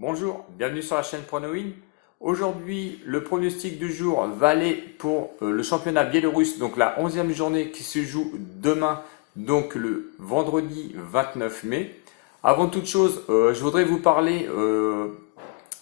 Bonjour, bienvenue sur la chaîne PronoWin. Aujourd'hui, le pronostic du jour va aller pour le championnat biélorusse, donc la 11e journée qui se joue demain, donc le vendredi 29 mai. Avant toute chose, je voudrais vous parler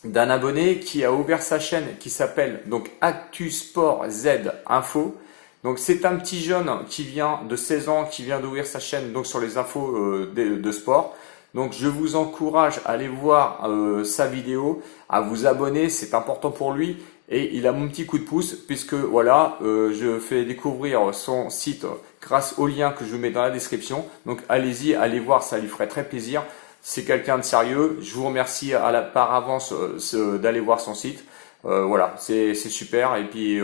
d'un abonné qui a ouvert sa chaîne qui s'appelle donc Actu Sport Z Info. Donc c'est un petit jeune qui vient de 16 ans, qui vient d'ouvrir sa chaîne donc sur les infos de sport. Donc je vous encourage à aller voir sa vidéo, à vous abonner, c'est important pour lui. Et il a mon petit coup de pouce puisque voilà, je fais découvrir son site grâce au lien que je vous mets dans la description. Donc allez-y, allez voir, ça lui ferait très plaisir. C'est quelqu'un de sérieux. Je vous remercie par avance d'aller voir son site. Voilà, c'est super. Et puis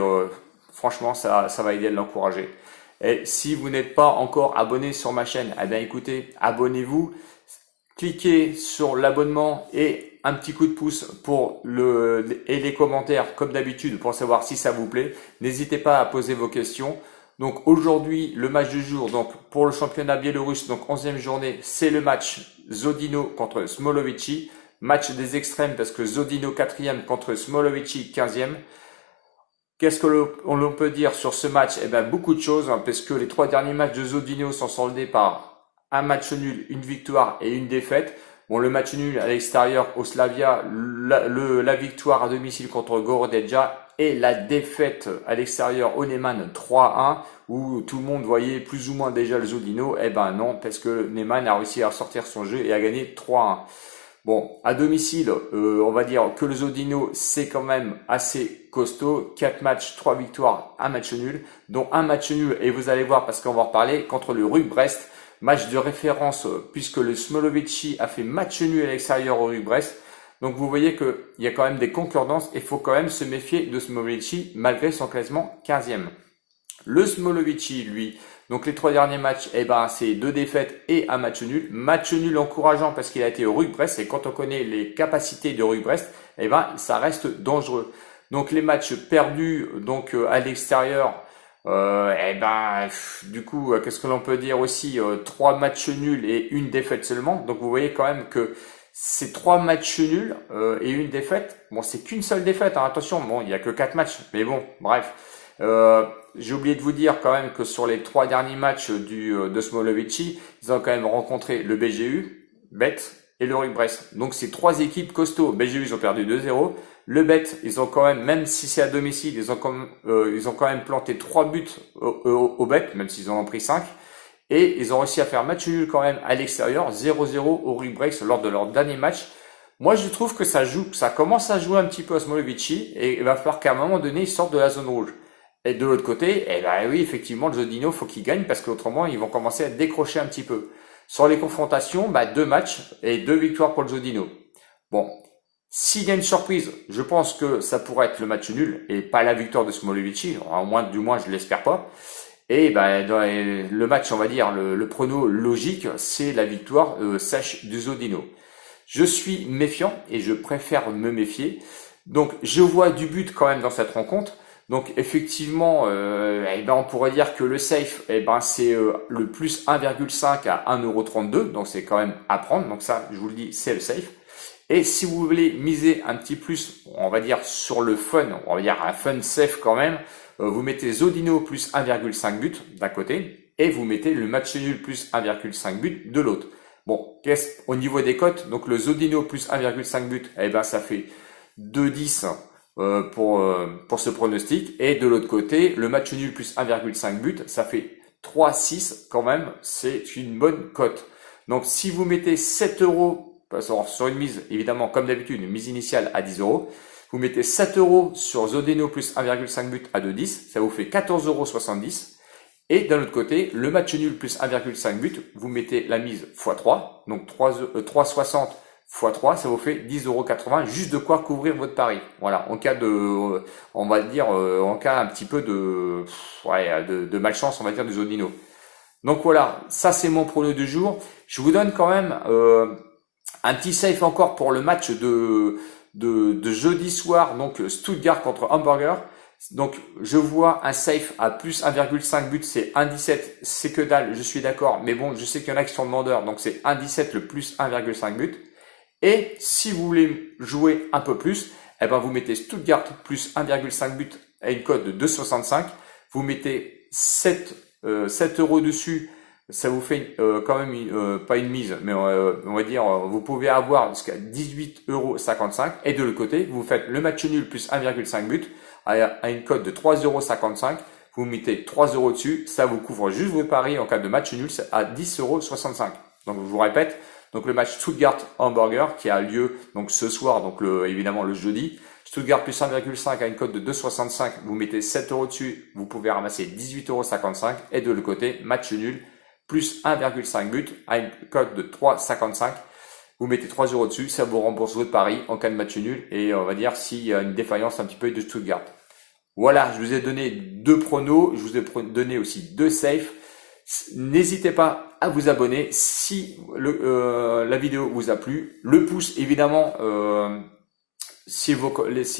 franchement, ça va aider à l'encourager. Et si vous n'êtes pas encore abonné sur ma chaîne, eh bien écoutez, abonnez-vous. Cliquez sur l'abonnement et un petit coup de pouce et les commentaires comme d'habitude pour savoir si ça vous plaît. N'hésitez pas à poser vos questions. Donc aujourd'hui, le match du jour donc pour le championnat biélorusse, donc 11e journée, c'est le match Zodino contre Smolovici. Match des extrêmes parce que Zodino 4e contre Smolovici 15e. Qu'est-ce que l'on peut dire sur ce match? Eh bien, beaucoup de choses, parce que les 3 derniers matchs de Zodino sont soldés par un match nul, une victoire et une défaite. Bon, le match nul à l'extérieur au Slavia, la victoire à domicile contre Gorodeja et la défaite à l'extérieur au Neman 3-1 où tout le monde voyait plus ou moins déjà le Zodino. Eh ben non, parce que Neman a réussi à sortir son jeu et a gagné 3-1. Bon, à domicile, on va dire que le Zodino, c'est quand même assez costaud. 4 matchs, 3 victoires, un match nul, dont un match nul, et vous allez voir parce qu'on va en reparler, contre le RUC Brest. Match de référence puisque le Smolovici a fait match nul à l'extérieur au RUC Brest. Donc vous voyez qu'il y a quand même des concordances et il faut quand même se méfier de Smolovici malgré son classement 15e. Le Smolovici, lui, donc les 3 derniers matchs, eh ben, c'est 2 défaites et un match nul. Match nul encourageant parce qu'il a été au RUC Brest et quand on connaît les capacités de RUC Brest, eh ben, ça reste dangereux. Donc les matchs perdus donc à l'extérieur, du coup, qu'est-ce que l'on peut dire aussi? 3 matchs nuls et une défaite seulement. Donc vous voyez quand même que ces 3 matchs nuls et une défaite, bon, c'est qu'une seule défaite, hein, attention, bon, il n'y a que 4 matchs, mais bon, bref. J'ai oublié de vous dire quand même que sur les 3 derniers matchs de Smolovici, ils ont quand même rencontré le BGU, Bet et le RUC Brest. Donc c'est 3 équipes costauds. BGU, ils ont perdu 2-0. Le Bet, ils ont quand même si c'est à domicile, ils ont quand même planté 3 buts au Bet, même s'ils en ont pris 5. Et ils ont réussi à faire match nul quand même à l'extérieur, 0-0 au RUC Brest lors de leur dernier match. Moi, je trouve que ça commence à jouer un petit peu à Smolovici et il va falloir qu'à un moment donné, ils sortent de la zone rouge. Et de l'autre côté, eh ben oui, effectivement, le Zodino, faut qu'il gagne parce qu'autrement, ils vont commencer à décrocher un petit peu. Sur les confrontations, 2 matchs et 2 victoires pour le Zodino. Bon, s'il y a une surprise, je pense que ça pourrait être le match nul et pas la victoire de Smolovici. Du moins, je l'espère pas. Et le match, on va dire, le prono logique, c'est la victoire sèche du Zodino. Je suis méfiant et je préfère me méfier. Donc, je vois du but quand même dans cette rencontre. Donc effectivement, on pourrait dire que le safe, c'est le plus 1,5 à 1,32 €. Donc c'est quand même à prendre. Donc ça, je vous le dis, c'est le safe. Et si vous voulez miser un petit plus, on va dire sur le fun, on va dire un fun safe quand même, vous mettez Zodino plus 1,5 but d'un côté et vous mettez le match nul plus 1,5 but de l'autre. Bon, au niveau des cotes, donc le Zodino plus 1,5 but, ça fait 2,10 pour ce pronostic. Et de l'autre côté, le match nul plus 1,5 but, ça fait 3,6 quand même, c'est une bonne cote. Donc si vous mettez 7 €, sur une mise, évidemment comme d'habitude, une mise initiale à 10 €, vous mettez 7 € sur Zodino plus 1,5 but à 2,10, ça vous fait 14,70 €. Et d'un autre côté, le match nul plus 1,5 but, vous mettez la mise x3, donc 3,60 x 3, ça vous fait 10,80 €, juste de quoi couvrir votre pari. Voilà, en cas de, on va dire, en cas un petit peu de malchance, on va dire, du Zodino. Donc voilà, ça c'est mon prono du jour. Je vous donne quand même un petit safe encore pour le match de jeudi soir, donc Stuttgart contre Hamburger. Donc je vois un safe à plus 1,5 but, c'est 1,17, c'est que dalle, je suis d'accord. Mais bon, je sais qu'il y en a qui sont demandeurs, donc c'est 1,17 le plus 1,5 but. Et si vous voulez jouer un peu plus, eh ben vous mettez Stuttgart plus 1,5 but à une cote de 2,65. Vous mettez 7 euros dessus. Ça vous fait quand même pas une mise, mais on va dire, vous pouvez avoir jusqu'à 18,55 euros. Et de l'autre côté, vous faites le match nul plus 1,5 but à une cote de 3,55 €. Vous mettez 3 euros dessus, ça vous couvre juste vos paris en cas de match nul à 10,65 €. Donc je vous répète, donc le match Stuttgart-Hamburger qui a lieu donc ce soir, donc évidemment le jeudi. Stuttgart plus 1,5 à une cote de 2,65, vous mettez 7 euros dessus, vous pouvez ramasser 18,55 €. Et de l'autre côté, match nul plus 1,5 but à une cote de 3,55. Vous mettez 3 euros dessus, ça vous rembourse votre pari en cas de match nul et on va dire s'il y a une défaillance un petit peu de Stuttgart. Voilà, je vous ai donné 2 pronos, je vous ai donné aussi 2 safes. N'hésitez pas à vous abonner si la vidéo vous a plu. Le pouce évidemment si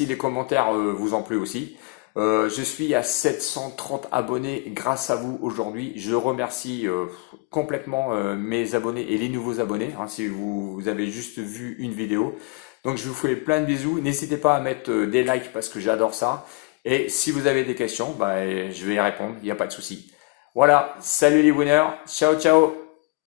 les commentaires vous ont plu aussi. Je suis à 730 abonnés grâce à vous aujourd'hui. Je remercie complètement mes abonnés et les nouveaux abonnés, hein, si vous avez juste vu une vidéo. Donc je vous fais plein de bisous. N'hésitez pas à mettre des likes parce que j'adore ça. Et si vous avez des questions, je vais y répondre, il n'y a pas de souci. Voilà, salut les winners, ciao ciao.